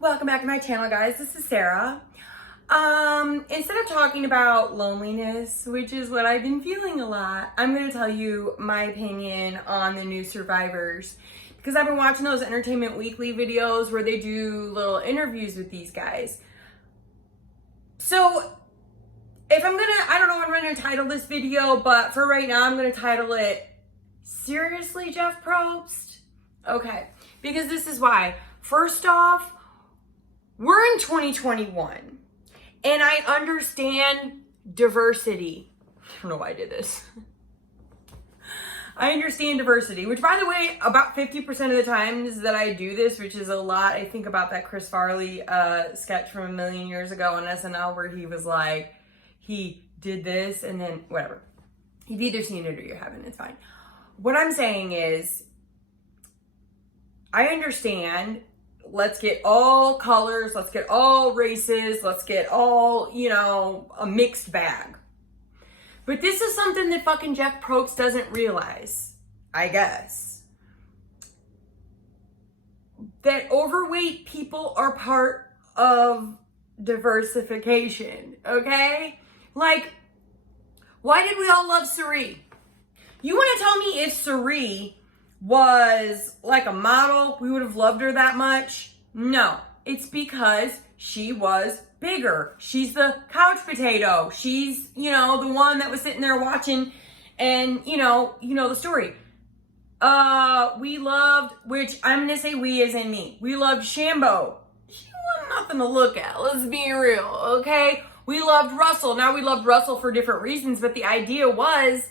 Welcome back to my channel, guys. This is Sarah. Instead of talking about loneliness, which is what I've been feeling a lot, I'm going to tell you my opinion on the new Survivors, because I've been watching those Entertainment Weekly videos where they do little interviews with these guys. So if I don't know what I'm going to title this video, but for right now, I'm going to title it, Seriously, Jeff Probst? Okay, because this is why. First off, we're in 2021, and I understand diversity. I don't know why I did this. I understand diversity, which, by the way, about 50% of the times that I do this, which is a lot, I think about that Chris Farley sketch from a million years ago on SNL where he was like, he did this and then whatever. You've either seen it or you haven't, it's fine. What I'm saying is, I understand, let's get all colors, let's get all races, let's get all, a mixed bag. But this is something that fucking Jeff Probst doesn't realize, I guess. That overweight people are part of diversification, okay? Like, why did we all love Cirie? You want to tell me if Cirie was like a model, we would have loved her that much? No, it's because she was bigger. She's the couch potato. She's, the one that was sitting there watching and, the story. We loved, which I'm going to say we as in me. We loved Shambo. She wasn't nothing to look at. Let's be real, okay? We loved Russell. Now we loved Russell for different reasons, but the idea was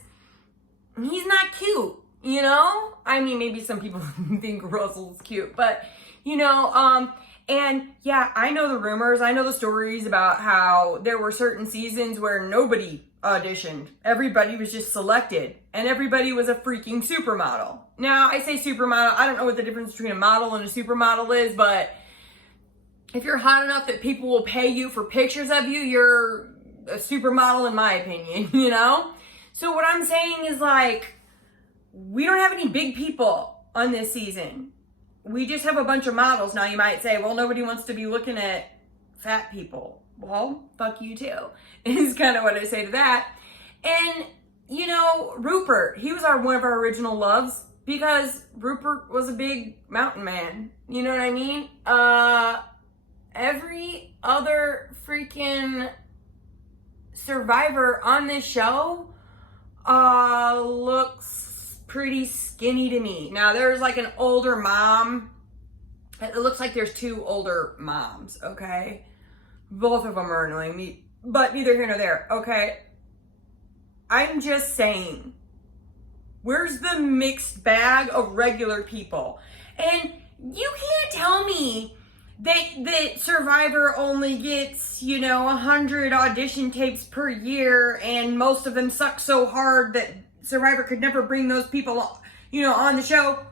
he's not cute. I mean, maybe some people think Russell's cute, but, and yeah, I know the rumors. I know the stories about how there were certain seasons where nobody auditioned. Everybody was just selected and everybody was a freaking supermodel. Now, I say supermodel. I don't know what the difference between a model and a supermodel is, but if you're hot enough that people will pay you for pictures of you, you're a supermodel in my opinion, So what I'm saying is like, we don't have any big people on this season. We just have a bunch of models. Now you might say, well, nobody wants to be looking at fat people. Well, fuck you too, is kind of what I say to that. And, Rupert, he was one of our original loves because Rupert was a big mountain man. You know what I mean? Every other freaking survivor on this show looks pretty skinny to me. Now there's like an older mom. It looks like there's two older moms, okay? Both of them are annoying me, but neither here nor there, okay? I'm just saying, where's the mixed bag of regular people? And you can't tell me that Survivor only gets, 100 audition tapes per year and most of them suck so hard that Survivor could never bring those people, on the show.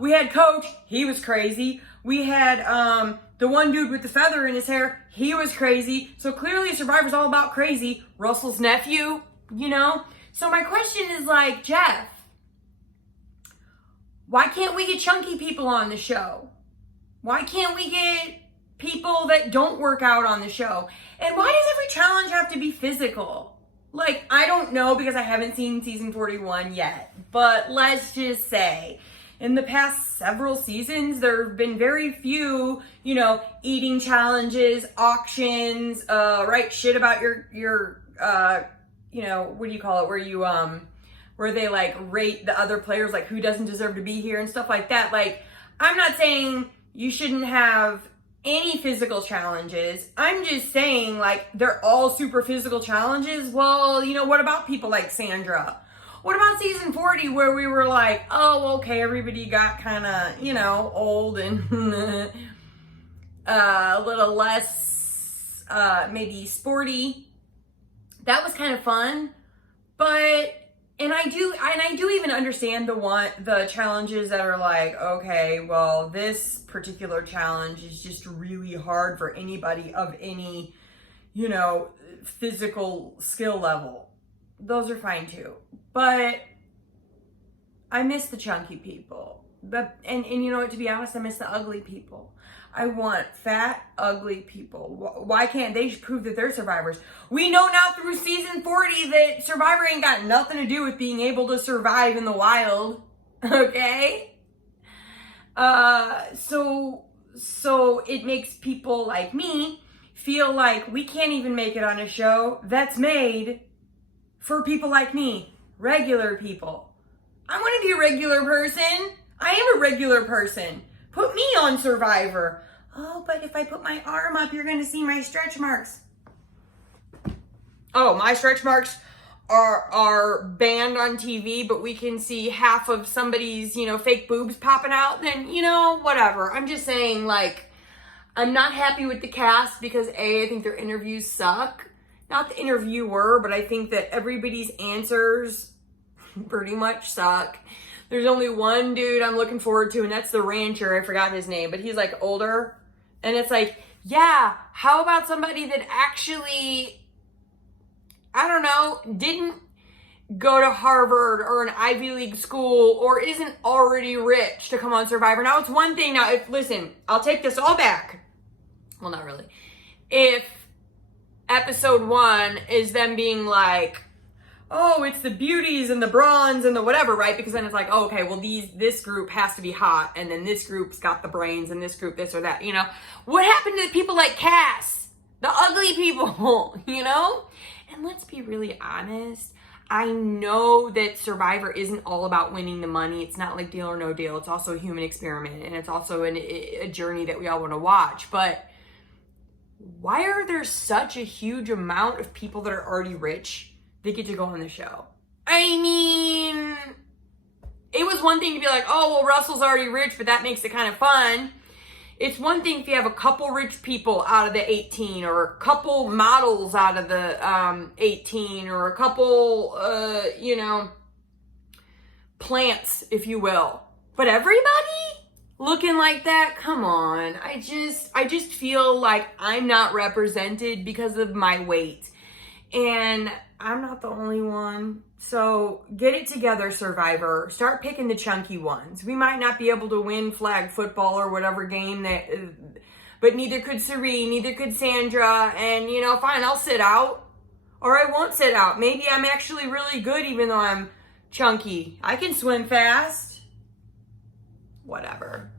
We had Coach, he was crazy. We had the one dude with the feather in his hair, he was crazy. So clearly Survivor's all about crazy. Russell's nephew, So my question is like, Jeff, why can't we get chunky people on the show? Why can't we get people that don't work out on the show? And why does every challenge have to be physical? Like, I don't know because I haven't seen season 41 yet, but let's just say in the past several seasons, there have been very few, eating challenges, auctions, write shit about your what do you call it? Where you, where they like rate the other players, like who doesn't deserve to be here and stuff like that. Like, I'm not saying you shouldn't have any physical challenges. I'm just saying, like, they're all super physical challenges. Well, what about people like Sandra? What about season 40 where we were like, oh, okay, everybody got kind of, old and a little less maybe sporty. That was kind of fun. But And I do even understand the challenges that are like, okay, well, this particular challenge is just really hard for anybody of any, physical skill level. Those are fine too. But I miss the chunky people. But and you know what, to be honest, I miss the ugly people. I want fat, ugly people. Why can't they prove that they're survivors? We know now through season 40 that Survivor ain't got nothing to do with being able to survive in the wild. Okay? So it makes people like me feel like we can't even make it on a show that's made for people like me, regular people. I want to be a regular person. I am a regular person. Put me on Survivor. Oh, but if I put my arm up, you're going to see my stretch marks. Oh, my stretch marks are banned on TV, but we can see half of somebody's, fake boobs popping out, then, whatever. I'm just saying, like, I'm not happy with the cast because I think their interviews suck. Not the interviewer, but I think that everybody's answers pretty much suck. There's only one dude I'm looking forward to, and that's the rancher. I forgot his name, but he's like older. And it's like, yeah, how about somebody that actually, I don't know, didn't go to Harvard or an Ivy League school or isn't already rich to come on Survivor? Now, it's one thing. Now, listen, I'll take this all back. Well, not really. If episode 1 is them being like, oh, it's the beauties and the bronze and the whatever, right? Because then it's like, oh, okay, well, this group has to be hot, and then this group's got the brains, and this group this or that, What happened to the people like Cass? The ugly people, And let's be really honest. I know that Survivor isn't all about winning the money. It's not like Deal or No Deal. It's also a human experiment, and it's also a journey that we all want to watch. But why are there such a huge amount of people that are already rich that get to go on the show? I mean, it was one thing to be like, oh, well, Russell's already rich, but that makes it kind of fun. It's one thing if you have a couple rich people out of the 18, or a couple models out of the 18, or a couple, plants, if you will. But everybody looking like that? Come on. I just feel like I'm not represented because of my weight. And I'm not the only one. So get it together, Survivor. Start picking the chunky ones. We might not be able to win flag football or whatever game but neither could Cirie, neither could Sandra. And, fine, I'll sit out. Or I won't sit out. Maybe I'm actually really good even though I'm chunky. I can swim fast. Whatever.